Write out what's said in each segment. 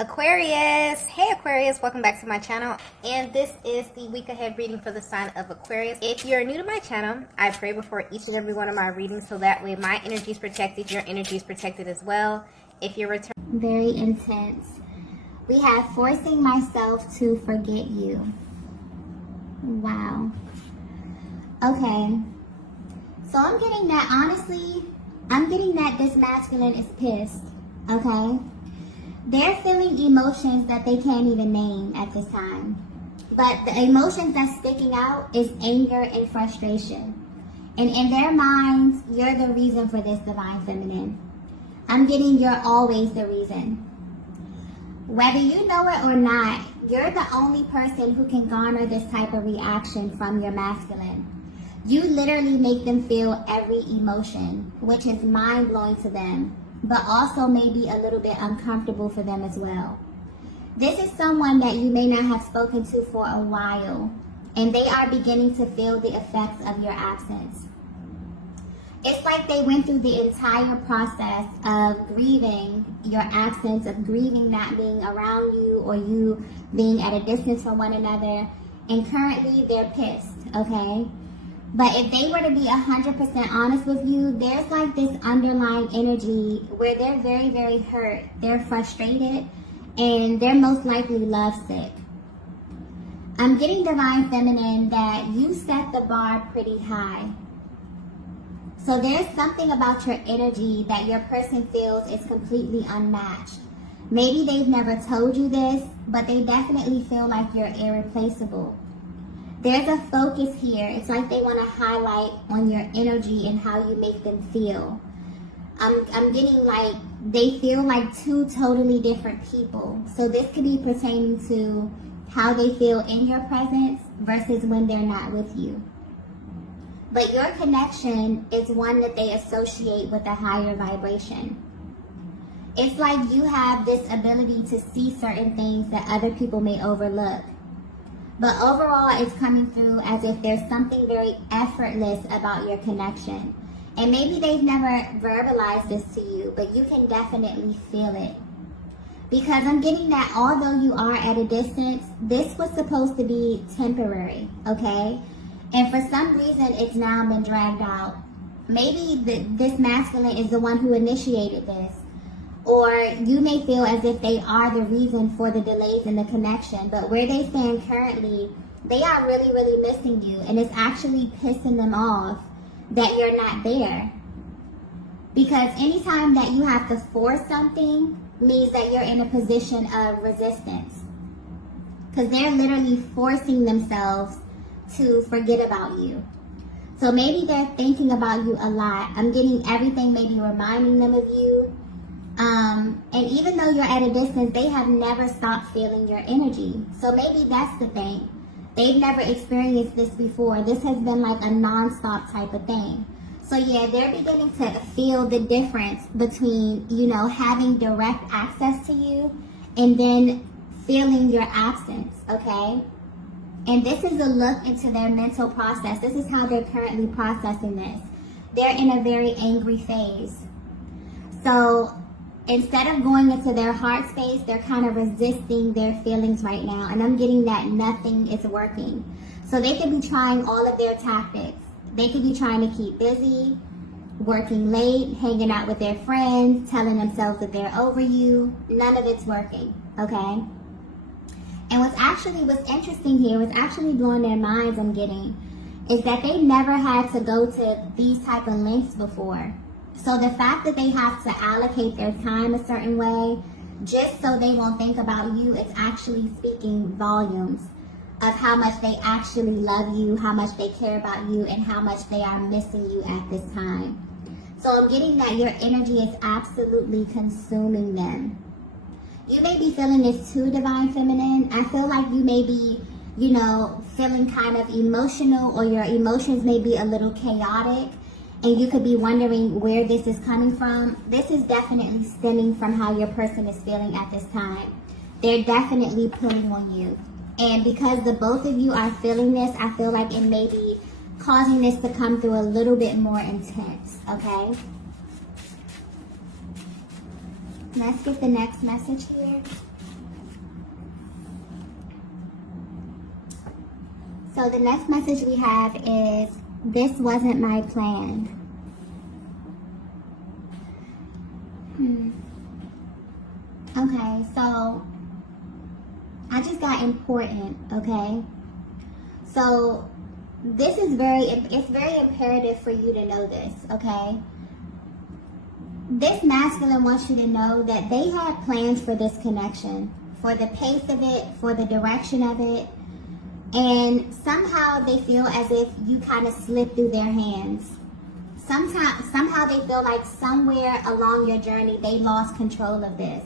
Aquarius. Hey Aquarius, welcome back to my channel, and this is the week ahead reading for the sign of Aquarius. If you're new to my channel, I pray before each and every one of my readings so that way my energy is protected, your energy is protected as well. If you're very intense, we have forcing myself to forget you. Wow. Okay, so I'm getting that, honestly, I'm getting that this masculine is pissed. Okay, they're feeling emotions that they can't even name at this time. But the emotions that's sticking out is anger and frustration. And in their minds, you're the reason for this, Divine Feminine. I'm getting you're always the reason. Whether you know it or not, you're the only person who can garner this type of reaction from your masculine. You literally make them feel every emotion, which is mind-blowing to them, but also maybe a little bit uncomfortable for them as well. This is someone that you may not have spoken to for a while, and they are beginning to feel the effects of your absence. It's like they went through the entire process of grieving your absence, of grieving not being around you or you being at a distance from one another, and currently they're pissed, okay? But if they were to be 100% honest with you, there's like this underlying energy where they're very, very hurt. They're frustrated and they're most likely lovesick. I'm getting, Divine Feminine, that you set the bar pretty high. So there's something about your energy that your person feels is completely unmatched. Maybe they've never told you this, but they definitely feel like you're irreplaceable. There's a focus here. It's like they want to highlight on your energy and how you make them feel. I'm getting like they feel like two totally different people. So this could be pertaining to how they feel in your presence versus when they're not with you. But your connection is one that they associate with a higher vibration. It's like you have this ability to see certain things that other people may overlook. But overall, it's coming through as if there's something very effortless about your connection. And maybe they've never verbalized this to you, but you can definitely feel it. Because I'm getting that although you are at a distance, this was supposed to be temporary, okay? And for some reason, it's now been dragged out. Maybe this masculine is the one who initiated this. Or you may feel as if they are the reason for the delays in the connection. But where they stand currently, they are really, really missing you. And it's actually pissing them off that you're not there. Because anytime that you have to force something means that you're in a position of resistance. Because they're literally forcing themselves to forget about you. So maybe they're thinking about you a lot. I'm getting everything maybe reminding them of you. And even though you're at a distance, they have never stopped feeling your energy. So maybe that's the thing. They've never experienced this before. This has been like a non-stop type of thing. So yeah, they're beginning to feel the difference between, you know, having direct access to you and then feeling your absence, okay? And this is a look into their mental process. This is how they're currently processing this. They're in a very angry phase. So instead of going into their heart space, they're kind of resisting their feelings right now. And I'm getting that nothing is working. So they could be trying all of their tactics. They could be trying to keep busy, working late, hanging out with their friends, telling themselves that they're over you. None of it's working, okay? And what's interesting here, what's actually blowing their minds, I'm getting, is that they never had to go to these type of lengths before. So the fact that they have to allocate their time a certain way just so they won't think about you is actually speaking volumes of how much they actually love you, how much they care about you, and how much they are missing you at this time. So I'm getting that your energy is absolutely consuming them. You may be feeling this too, Divine Feminine. I feel like you may be, you know, feeling kind of emotional, or your emotions may be a little chaotic. And you could be wondering where this is coming from. This is definitely stemming from how your person is feeling at this time. They're definitely pulling on you. And because the both of you are feeling this, I feel like it may be causing this to come through a little bit more intense, okay? Let's get the next message here. So the next message we have is, this wasn't my plan. Okay, so I just got important, okay? So this is it's very imperative for you to know this, okay? This masculine wants you to know that they had plans for this connection, for the pace of it, for the direction of it, and somehow they feel as if you kind of slipped through their hands. Somehow they feel like somewhere along your journey they lost control of this.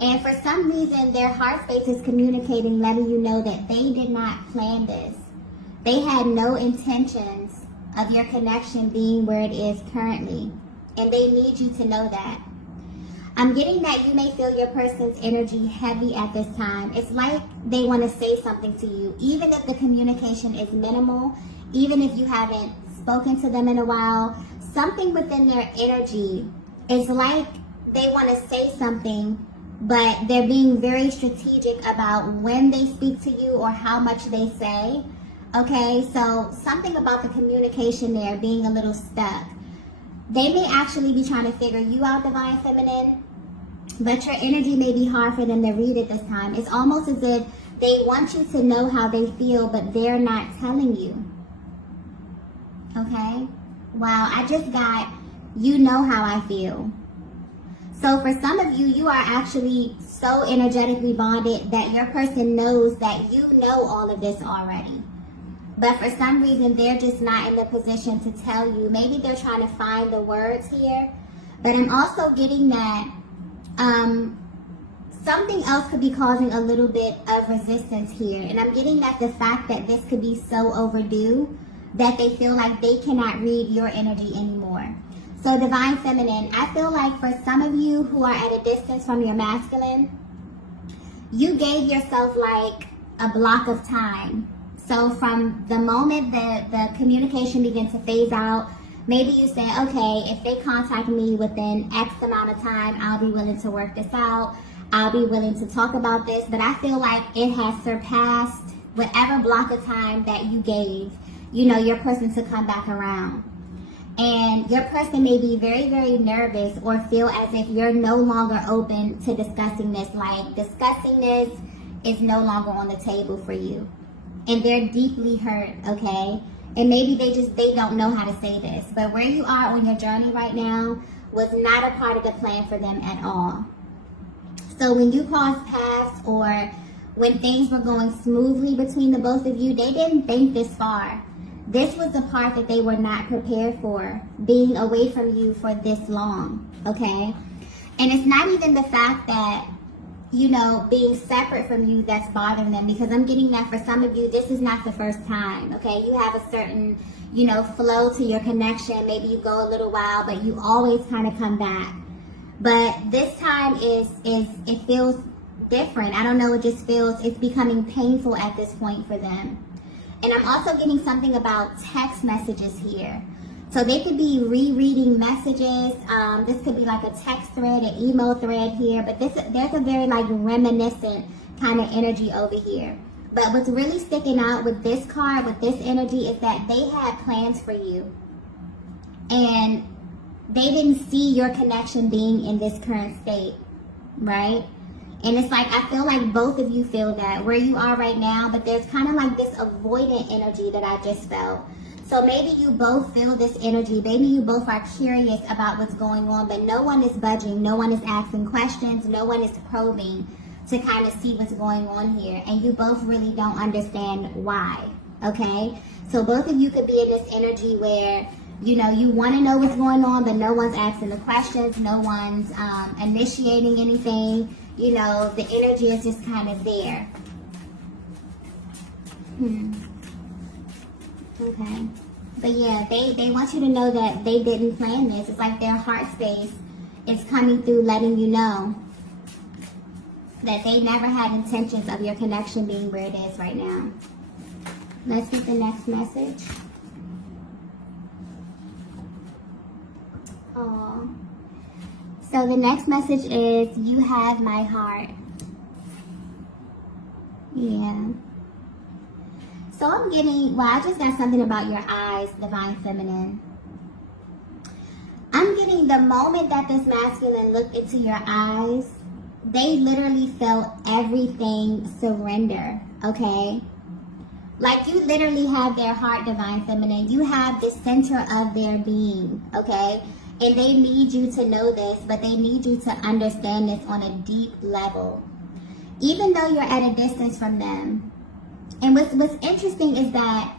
And for some reason, their heart space is communicating, letting you know that they did not plan this. They had no intentions of your connection being where it is currently. And they need you to know that. I'm getting that you may feel your person's energy heavy at this time. It's like they want to say something to you, even if the communication is minimal, even if you haven't spoken to them in a while. Something within their energy is like they want to say something, but they're being very strategic about when they speak to you or how much they say. Okay, so something about the communication there being a little stuck. They may actually be trying to figure you out, Divine Feminine, but your energy may be hard for them to read at this time. It's almost as if they want you to know how they feel, but they're not telling you. Okay? Wow, I just got, you know how I feel. So for some of you, you are actually so energetically bonded that your person knows that you know all of this already. But for some reason, they're just not in the position to tell you. Maybe they're trying to find the words here. But I'm also getting that something else could be causing a little bit of resistance here. And I'm getting that the fact that this could be so overdue that they feel like they cannot read your energy anymore. So Divine Feminine, I feel like for some of you who are at a distance from your masculine, you gave yourself like a block of time. So from the moment that the communication begins to phase out, maybe you say, okay, if they contact me within X amount of time, I'll be willing to work this out. I'll be willing to talk about this. But I feel like it has surpassed whatever block of time that you gave, you know, your person to come back around. And your person may be very, very nervous or feel as if you're no longer open to discussing this. Like discussing this is no longer on the table for you. And they're deeply hurt, okay? And maybe they don't know how to say this. But where you are on your journey right now was not a part of the plan for them at all. So when you crossed paths or when things were going smoothly between the both of you, they didn't think this far. This was the part that they were not prepared for, being away from you for this long, okay? And it's not even the fact that, you know, being separate from you that's bothering them, because I'm getting that for some of you, this is not the first time, okay? You have a certain, you know, flow to your connection. Maybe you go a little while, but you always kind of come back. But this time it feels different. I don't know, it just feels, it's becoming painful at this point for them. And I'm also getting something about text messages here. So they could be rereading messages. This could be like a text thread, an email thread here. But there's a very like reminiscent kind of energy over here. But what's really sticking out with this card, with this energy, is that they had plans for you. And they didn't see your connection being in this current state, right? And it's like, I feel like both of you feel that where you are right now, but there's kind of like this avoidant energy that I just felt. So maybe you both feel this energy. Maybe you both are curious about what's going on, but no one is budging. No one is asking questions. No one is probing to kind of see what's going on here. And you both really don't understand why, okay? So both of you could be in this energy where, you know, you want to know what's going on, but no one's asking the questions. No one's initiating anything. You know, the energy is just kind of there. Okay. But yeah, they want you to know that they didn't plan this. It's like their heart space is coming through, letting you know that they never had intentions of your connection being where it is right now. Let's get the next message. Aww. So the next message is, you have my heart. Yeah. So I'm getting, well, I just got something about your eyes, Divine Feminine. I'm getting the moment that this masculine looked into your eyes, they literally felt everything surrender, okay? Like you literally have their heart, Divine Feminine. You have the center of their being, okay? And they need you to know this, but they need you to understand this on a deep level. Even though you're at a distance from them. And what's interesting is that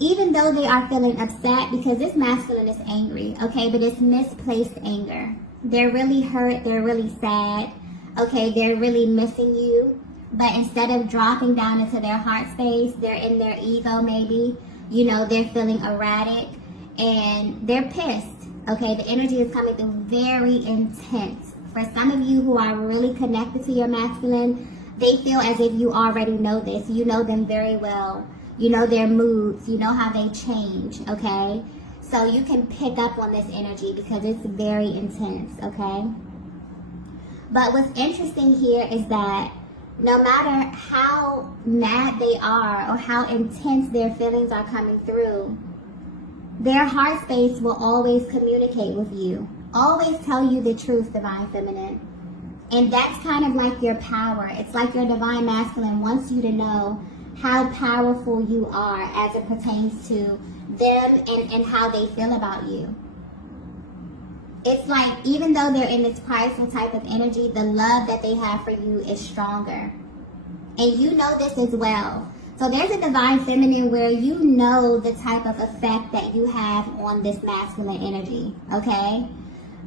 even though they are feeling upset, because this masculine is angry, okay, but it's misplaced anger. They're really hurt, they're really sad, okay, they're really missing you. But instead of dropping down into their heart space, they're in their ego maybe. You know, they're feeling erratic and they're pissed, okay? The energy is coming through very intense. For some of you who are really connected to your masculine, they feel as if you already know this. You know them very well. You know their moods. You know how they change, okay? So you can pick up on this energy because it's very intense, okay? But what's interesting here is that no matter how mad they are or how intense their feelings are coming through, their heart space will always communicate with you. Always tell you the truth, Divine Feminine. And that's kind of like your power. It's like your Divine Masculine wants you to know how powerful you are as it pertains to them and how they feel about you. It's like even though they're in this prideful type of energy, the love that they have for you is stronger. And you know this as well. So there's a Divine Feminine where you know the type of effect that you have on this masculine energy, okay?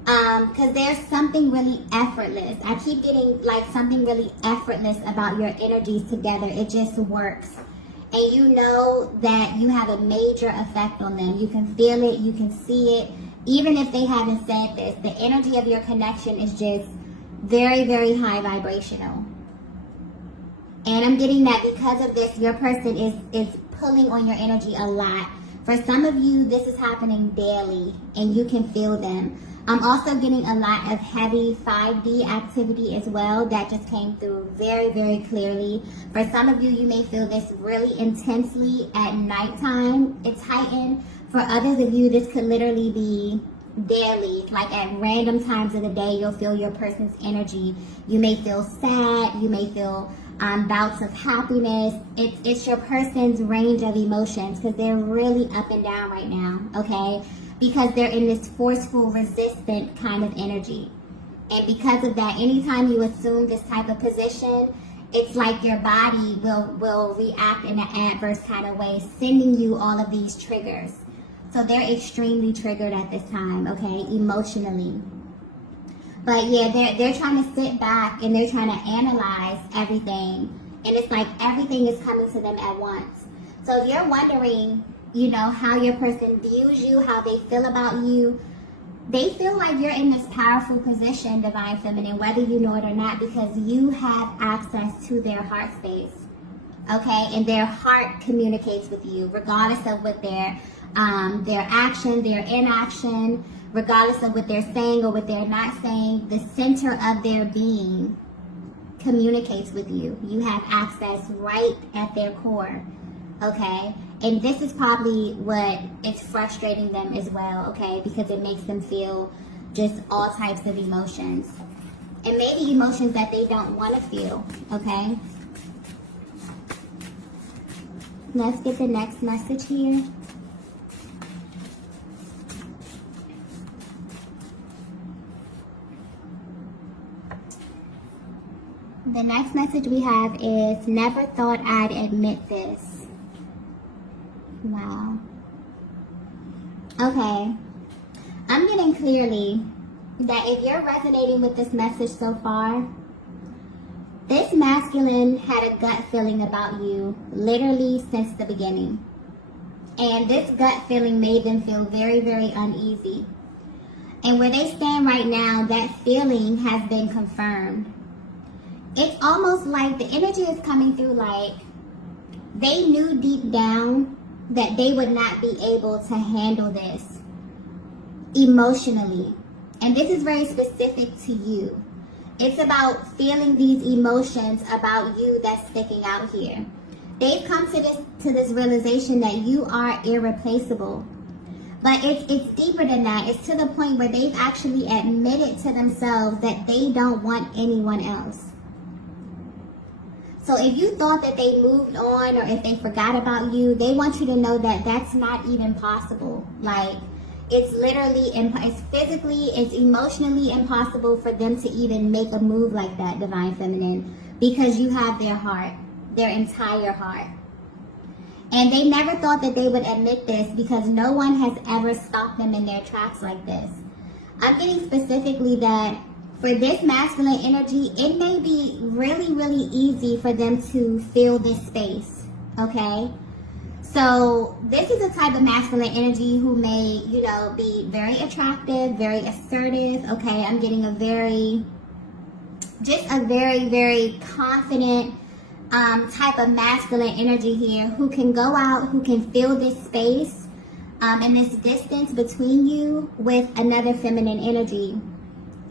Because there's something really effortless. I keep getting like something really effortless about your energies together. It just works. And you know that you have a major effect on them. You can feel it. You can see it. Even if they haven't said this, the energy of your connection is just very, very high vibrational. And I'm getting that because of this, your person is pulling on your energy a lot. For some of you, this is happening daily and you can feel them. I'm also getting a lot of heavy 5D activity as well. That just came through very, very clearly. For some of you, you may feel this really intensely at nighttime. It's heightened. For others of you, this could literally be daily. Like at random times of the day, you'll feel your person's energy. You may feel sad. You may feel bouts of happiness. It's your person's range of emotions because they're really up and down right now, okay? Because they're in this forceful, resistant kind of energy. And because of that, anytime you assume this type of position, it's like your body will react in an adverse kind of way, sending you all of these triggers. So they're extremely triggered at this time, okay, emotionally. But yeah, they're trying to sit back and they're trying to analyze everything. And it's like everything is coming to them at once. So if you're wondering, you know, how your person views you, how they feel about you, they feel like you're in this powerful position, Divine Feminine, whether you know it or not, because you have access to their heart space, okay? And their heart communicates with you, regardless of what their action, their inaction, regardless of what they're saying or what they're not saying, the center of their being communicates with you. You have access right at their core, okay? And this is probably what is frustrating them as well, okay? Because it makes them feel just all types of emotions. And maybe emotions that they don't want to feel, okay? Let's get the next message here. The next message we have is, never thought I'd admit this. Wow. Okay. I'm getting clearly that if you're resonating with this message so far, this masculine had a gut feeling about you literally since the beginning. And this gut feeling made them feel very, very uneasy. And where they stand right now, that feeling has been confirmed. It's almost like the energy is coming through like they knew deep down that they would not be able to handle this emotionally. And this is very specific to you. It's about feeling these emotions about you that's sticking out here. They've come to this realization that you are irreplaceable. But it's deeper than that. It's to the point where they've actually admitted to themselves that they don't want anyone else. So if you thought that they moved on or if they forgot about you, they want you to know that that's not even possible. Like, it's literally, it's physically, it's emotionally impossible for them to even make a move like that, Divine Feminine, because you have their heart, their entire heart. And they never thought that they would admit this because no one has ever stopped them in their tracks like this. I'm getting specifically that for this masculine energy, it may be really, really easy for them to fill this space, okay? So this is a type of masculine energy who may, you know, be very attractive, very assertive, okay? I'm getting a very, very confident type of masculine energy here who can go out, who can fill this space and this distance between you with another feminine energy.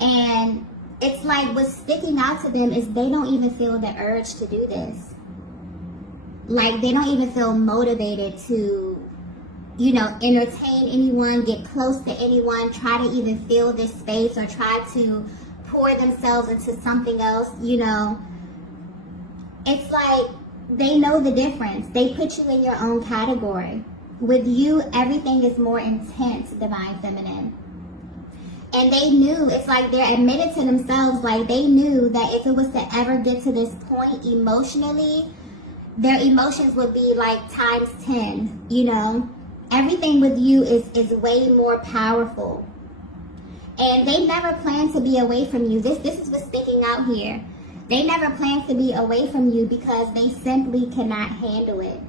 And it's like what's sticking out to them is they don't even feel the urge to do this. Like, they don't even feel motivated to, you know, entertain anyone, get close to anyone, try to even fill this space or try to pour themselves into something else, you know. It's like they know the difference. They put you in your own category. With you, everything is more intense, Divine Feminine. And they knew, it's like they're admitted to themselves, like they knew that if it was to ever get to this point emotionally, their emotions would be like times 10, you know. Everything with you is way more powerful. And they never plan to be away from you. This is what's sticking out here. They never plan to be away from you because they simply cannot handle it.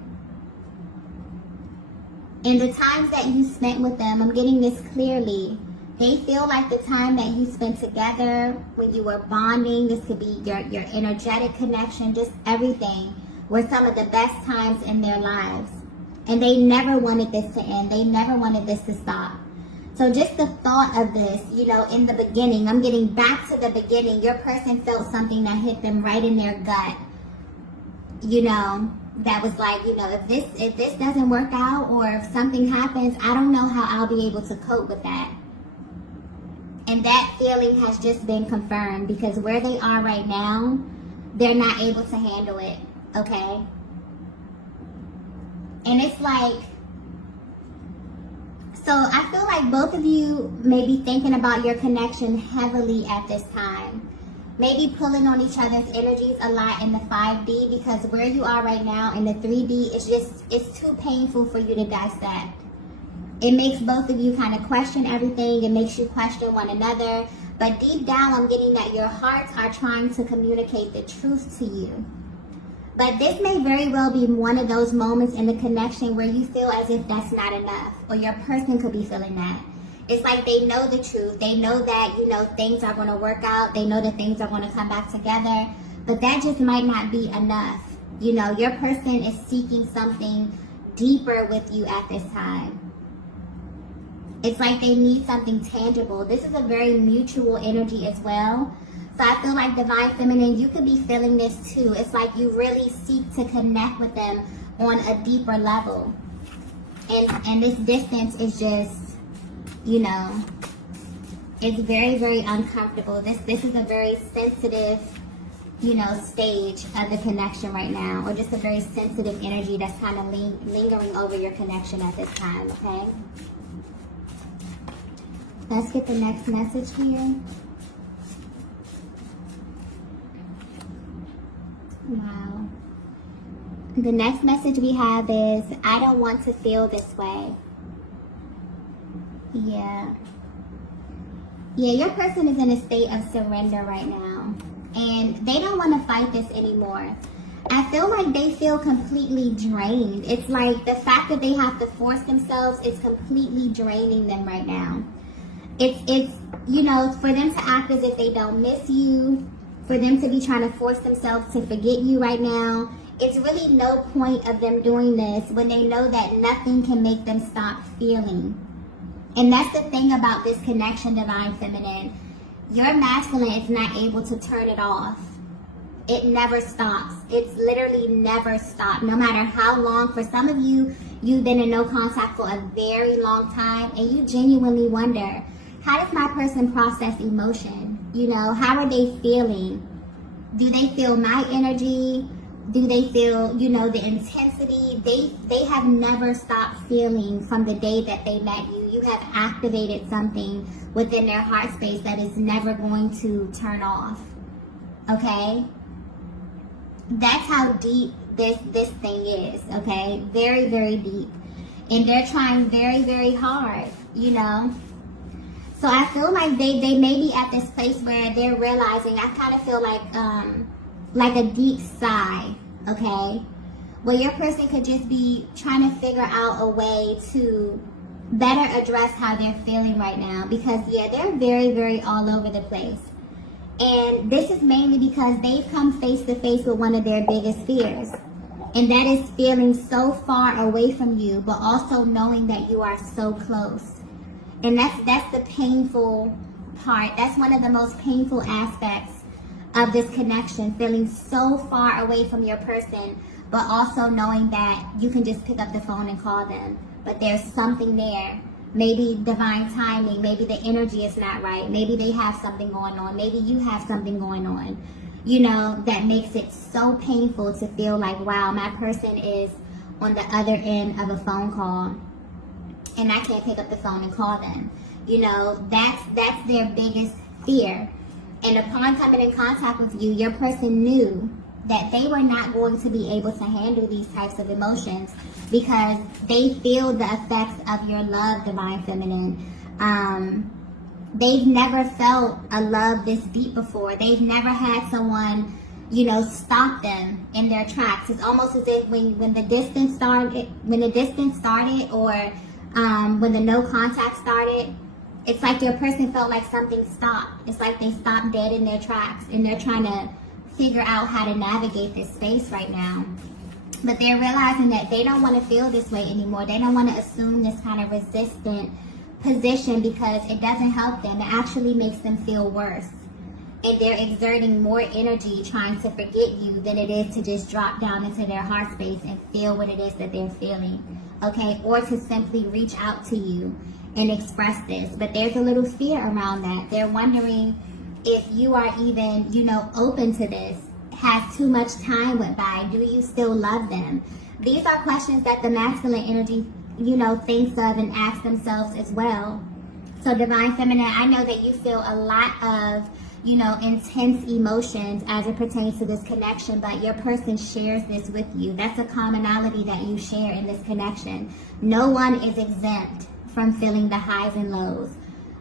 In the times that you spent with them, I'm getting this clearly. They feel like the time that you spent together, when you were bonding, this could be your energetic connection, just everything, were some of the best times in their lives. And they never wanted this to end. They never wanted this to stop. So just the thought of this, you know, in the beginning, I'm getting back to the beginning. Your person felt something that hit them right in their gut. You know, that was like, you know, if this doesn't work out or if something happens, I don't know how I'll be able to cope with that. And that feeling has just been confirmed because where they are right now, they're not able to handle it, okay? And it's like, so I feel like both of you may be thinking about your connection heavily at this time. Maybe pulling on each other's energies a lot in the 5D because where you are right now in the 3D, it's too painful for you to dissect. It makes both of you kind of question everything. It makes you question one another. But deep down, I'm getting that your hearts are trying to communicate the truth to you. But this may very well be one of those moments in the connection where you feel as if that's not enough. Or your person could be feeling that. It's like they know the truth. They know that, you know, things are going to work out. They know that things are going to come back together. But that just might not be enough. You know, your person is seeking something deeper with you at this time. It's like they need something tangible. This is a very mutual energy as well. So I feel like Divine Feminine, you could be feeling this too. It's like you really seek to connect with them on a deeper level. And this distance is just, you know, it's very, very uncomfortable. This is a very sensitive, you know, stage of the connection right now. Or just a very sensitive energy that's kind of lingering over your connection at this time, okay? Let's get the next message here. Wow. The next message we have is, I don't want to feel this way. Yeah, your person is in a state of surrender right now. And they don't want to fight this anymore. I feel like they feel completely drained. It's like the fact that they have to force themselves is completely draining them right now. It's you know, for them to act as if they don't miss you, for them to be trying to force themselves to forget you right now, it's really no point of them doing this when they know that nothing can make them stop feeling. And that's the thing about this connection, Divine Feminine. Your masculine is not able to turn it off. It never stops. It's literally never stopped. No matter how long, for some of you, you've been in no contact for a very long time, and you genuinely wonder, how does my person process emotion? You know, how are they feeling? Do they feel my energy? Do they feel, you know, the intensity? They have never stopped feeling from the day that they met you. You have activated something within their heart space that is never going to turn off. Okay? That's how deep this thing is, okay? Very, very deep. And they're trying very, very hard, you know? So I feel like they may be at this place where they're realizing, I kind of feel like a deep sigh, okay? Where your person could just be trying to figure out a way to better address how they're feeling right now. Because, yeah, they're very, very all over the place. And this is mainly because they've come face to face with one of their biggest fears. And that is feeling so far away from you, but also knowing that you are so close. And that's the painful part. That's one of the most painful aspects of this connection, feeling so far away from your person, but also knowing that you can just pick up the phone and call them. But there's something there. Maybe divine timing, maybe the energy is not right, maybe they have something going on, maybe you have something going on, you know, that makes it so painful to feel like, wow, my person is on the other end of a phone call and I can't pick up the phone and call them. You know, that's their biggest fear. And upon coming in contact with you, your person knew that they were not going to be able to handle these types of emotions because they feel the effects of your love, Divine Feminine. They've never felt a love this deep before. They've never had someone, you know, stop them in their tracks. It's almost as if when the distance started, or when the no contact started, it's like your person felt like something stopped. It's like they stopped dead in their tracks and they're trying to figure out how to navigate this space right now. But they're realizing that they don't want to feel this way anymore. They don't want to assume this kind of resistant position because it doesn't help them. It actually makes them feel worse. And they're exerting more energy trying to forget you than it is to just drop down into their heart space and feel what it is that they're feeling. Okay? Or to simply reach out to you and express this. But there's a little fear around that. They're wondering if you are even, you know, open to this. Has too much time went by? Do you still love them? These are questions that the masculine energy, you know, thinks of and asks themselves as well. So Divine Feminine, I know that you feel a lot of, you know, intense emotions as it pertains to this connection, but your person shares this with you. That's a commonality that you share in this connection. No one is exempt from feeling the highs and lows.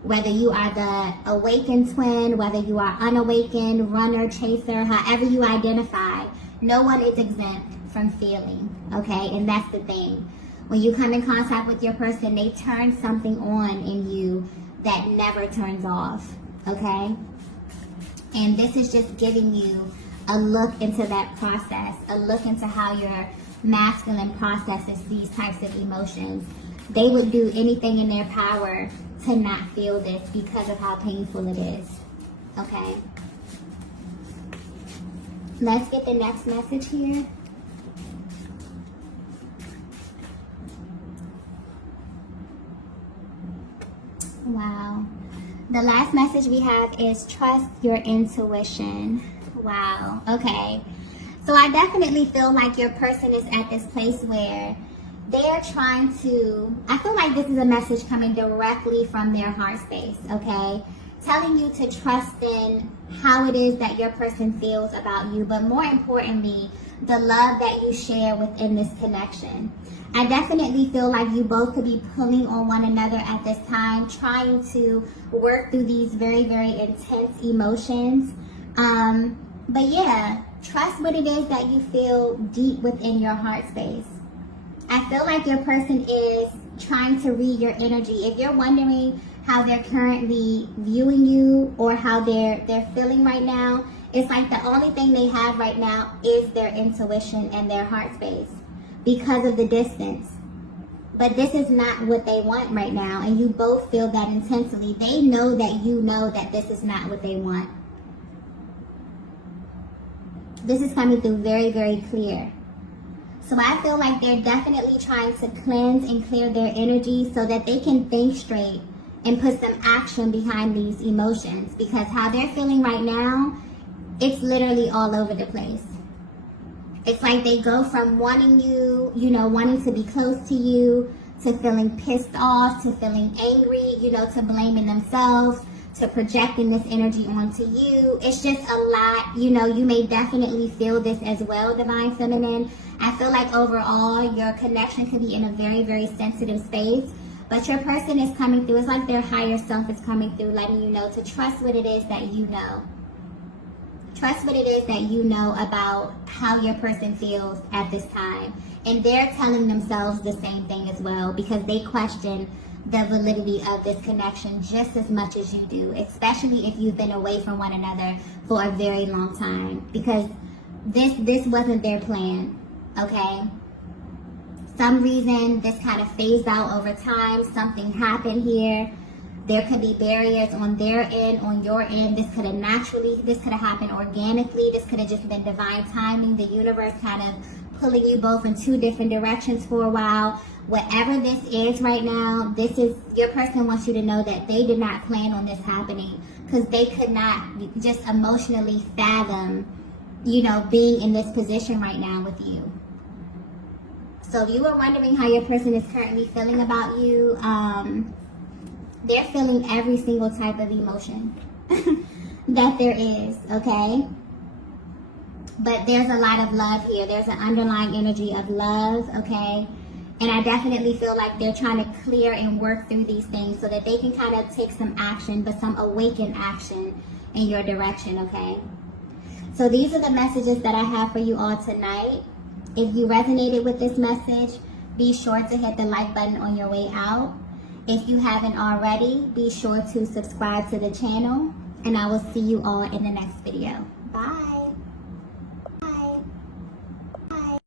Whether you are the awakened twin, whether you are unawakened, runner, chaser, however you identify, no one is exempt from feeling, okay? And that's the thing. When you come in contact with your person, they turn something on in you that never turns off, okay? And this is just giving you a look into that process, a look into how your masculine processes these types of emotions. They would do anything in their power to not feel this because of how painful it is. Okay? Let's get the next message here. Wow. The last message we have is trust your intuition. Wow. Okay. So I definitely feel like your person is at this place where they're trying to, I feel like this is a message coming directly from their heart space, okay? Telling you to trust in how it is that your person feels about you, but more importantly, the love that you share within this connection. I definitely feel like you both could be pulling on one another at this time, trying to work through these very, very intense emotions. But yeah, trust what it is that you feel deep within your heart space. I feel like your person is trying to read your energy. If you're wondering how they're currently viewing you or how they're feeling right now, it's like the only thing they have right now is their intuition and their heart space because of the distance. But this is not what they want right now, and you both feel that intensely. They know that you know that this is not what they want. This is coming through very, very clear. So I feel like they're definitely trying to cleanse and clear their energy so that they can think straight and put some action behind these emotions, because how they're feeling right now, it's literally all over the place. It's like they go from wanting you, wanting to be close to you, to feeling pissed off, to feeling angry, to blaming themselves, to projecting this energy onto you. It's just a lot. You may definitely feel this as well, Divine Feminine. I feel like overall your connection could be in a very, very sensitive space, but your person is coming through. It's like their higher self is coming through, letting you know to trust what it is that you know. Trust what it is that you know about how your person feels at this time. And they're telling themselves the same thing as well, because they question the validity of this connection just as much as you do, especially if you've been away from one another for a very long time, because this wasn't their plan, okay? Some reason this kind of phased out over time. Something happened here. There could be barriers on their end, on your end. This could have happened organically. This could have just been divine timing. The universe kind of pulling you both in two different directions for a while. Whatever this is right now, your person wants you to know that they did not plan on this happening, because they could not just emotionally fathom, being in this position right now with you. So if you were wondering how your person is currently feeling about you, they're feeling every single type of emotion that there is, okay? But there's a lot of love here. There's an underlying energy of love, okay? And I definitely feel like they're trying to clear and work through these things so that they can kind of take some action, but some awakened action in your direction, okay? So these are the messages that I have for you all tonight. If you resonated with this message, be sure to hit the like button on your way out. If you haven't already, be sure to subscribe to the channel, and I will see you all in the next video. Bye.